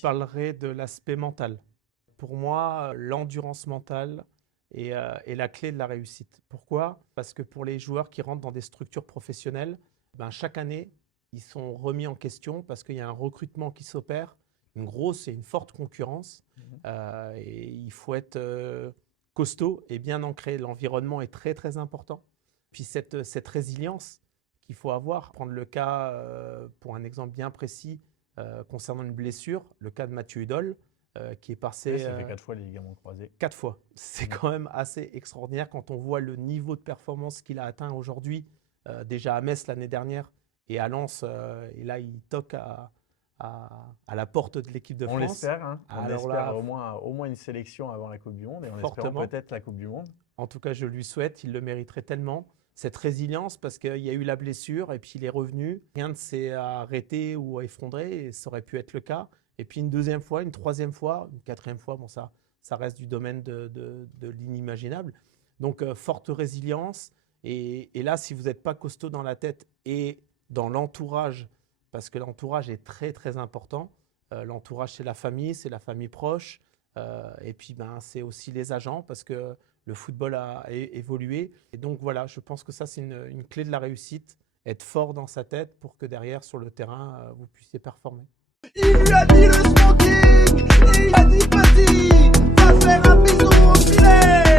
je parlerai de l'aspect mental. Pour moi, l'endurance mentale est la clé de la réussite. Pourquoi? Parce que pour les joueurs qui rentrent dans des structures professionnelles, ben, chaque année, ils sont remis en question parce qu'il y a un recrutement qui s'opère, une grosse et une forte concurrence. Et il faut être costaud et bien ancré. L'environnement est très, très important. Puis cette résilience qu'il faut avoir. Prendre le cas, pour un exemple bien précis, concernant une blessure, le cas de Mathieu Hudol, qui est passé Ça fait 4 fois les ligaments croisés. 4 fois. C'est quand même assez extraordinaire quand on voit le niveau de performance qu'il a atteint aujourd'hui, déjà à Metz l'année dernière et à Lens. Et là, il toque à la porte de l'équipe de On France. l'espère. Hein. On Alors espère là, au moins une sélection avant la Coupe du Monde et en espérant fortement. peut-être la Coupe du Monde. En tout cas, je lui souhaite, il le mériterait tellement. Cette résilience, parce qu'il y a eu la blessure et puis il est revenu. Rien ne s'est arrêté ou effondré, et ça aurait pu être le cas. Et puis une deuxième fois, une troisième fois, une quatrième fois, bon, ça reste du domaine de l'inimaginable. Donc, forte résilience. Et là, si vous n'êtes pas costaud dans la tête et dans l'entourage, parce que l'entourage est très, très important. L'entourage, c'est la famille proche. Et puis, c'est aussi les agents, parce que le football a évolué. Et donc, voilà, je pense que ça, c'est une clé de la réussite. Être fort dans sa tête pour que derrière, sur le terrain, vous puissiez performer. Il lui a dit le smoking, et il a dit vas-y, va faire un bisou au filet.